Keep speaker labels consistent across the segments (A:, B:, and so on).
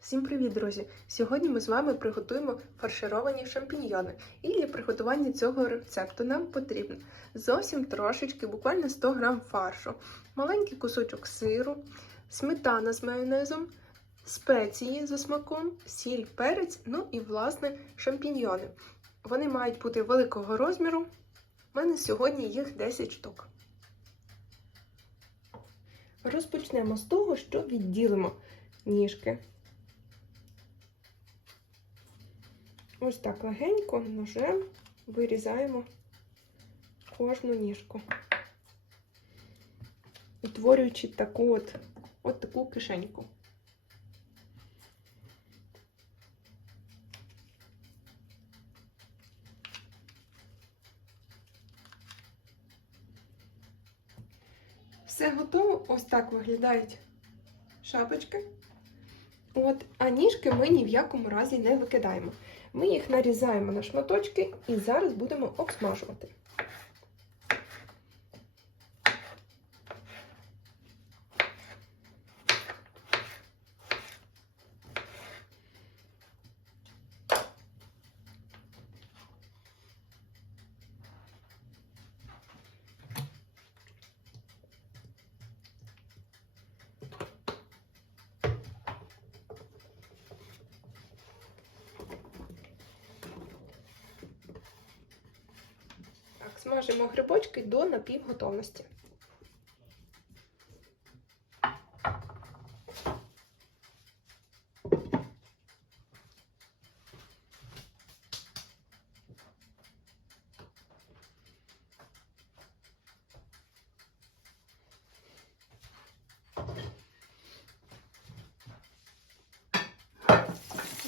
A: Всім привіт, друзі! Сьогодні ми з вами приготуємо фаршировані шампіньйони. І для приготування цього рецепту нам потрібно зовсім трошечки, буквально 100 г фаршу, маленький кусочок сиру, сметана з майонезом, спеції за смаком, сіль, перець, ну і власне шампіньйони. Вони мають бути великого розміру. У мене сьогодні їх 10 штук. Розпочнемо з того, що відділимо ніжки. Ось так легенько ножем вирізаємо кожну ніжку, утворюючи таку от, от таку кишеньку. Все готово, ось так виглядають шапочки. От, а ніжки ми ні в якому разі не викидаємо. Ми їх нарізаємо на шматочки і зараз будемо обсмажувати. Смажимо грибочки до напівготовності.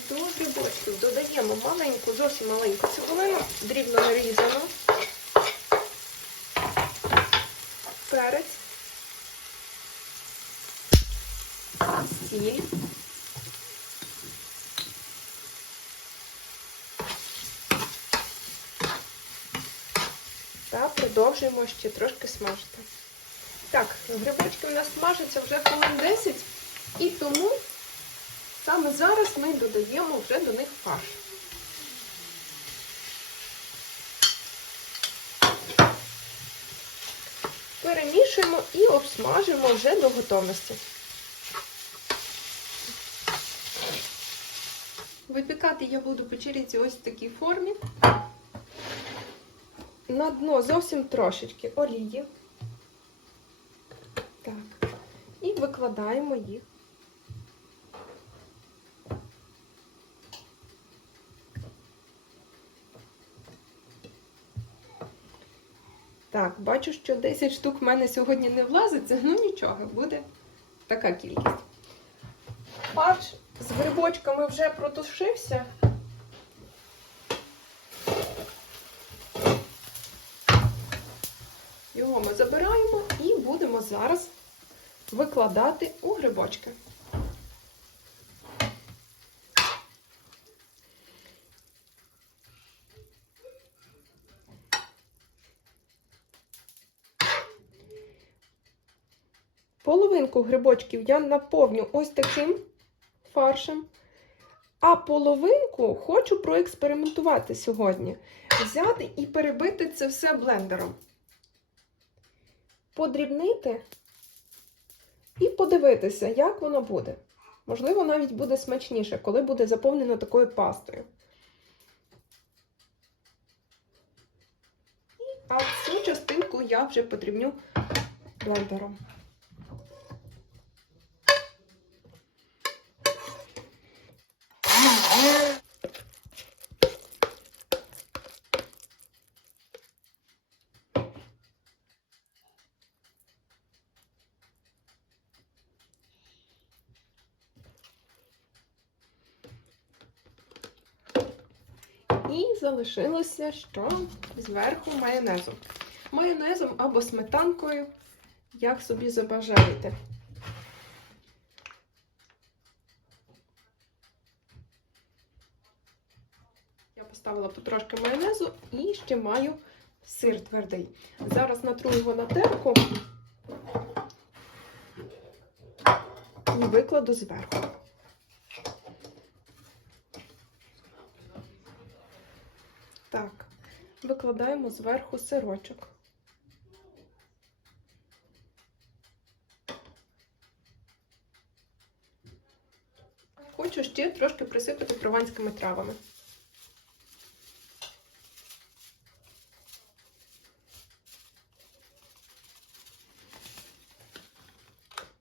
A: До грибочків додаємо маленьку, зовсім маленьку цибулину, дрібно нарізану. Перець, сіль, та продовжуємо ще трошки смажити. Так, грибочки у нас смажаться вже хвилин 10, і тому саме зараз ми додаємо вже до них фарш. Перемішуємо і обсмажуємо вже до готовності. Випікати я буду печериці ось в такій формі. На дно зовсім трошечки олії. Так. І викладаємо їх. Так, бачу, що 10 штук в мене сьогодні не влазиться, ну нічого, буде така кількість. Фарш з грибочками вже протушився. Його ми забираємо і будемо зараз викладати у грибочки. Половинку грибочків я наповню ось таким фаршем. А половинку хочу проекспериментувати сьогодні. Взяти і перебити це все блендером. Подрібнити і подивитися, як воно буде. Можливо, навіть буде смачніше, коли буде заповнено такою пастою. А цю частинку я вже подрібню блендером. І залишилося що зверху майонезом. Майонезом або сметанкою, як собі забажаєте. Я поставила потрошки майонезу і ще маю сир твердий. Зараз натру його на терку і викладу зверху. Викладаємо зверху сирочок. Хочу ще трошки присипати прованськими травами.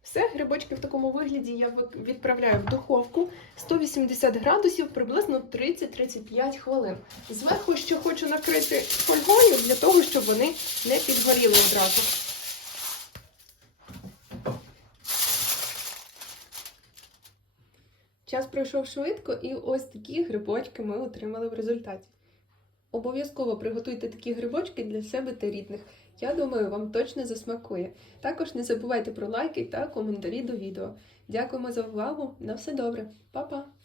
A: Все, грибочки в такому вигляді я відправляю в духовку 180 градусів приблизно 30-35 хвилин. Зверху ще хочу накрити фольгою для того, щоб вони не підгоріли одразу. Час пройшов швидко, і ось такі грибочки ми отримали в результаті. Обов'язково приготуйте такі грибочки для себе та рідних. Я думаю, вам точно засмакує. Також не забувайте про лайки та коментарі до відео. Дякуємо за увагу. На все добре, Па-па!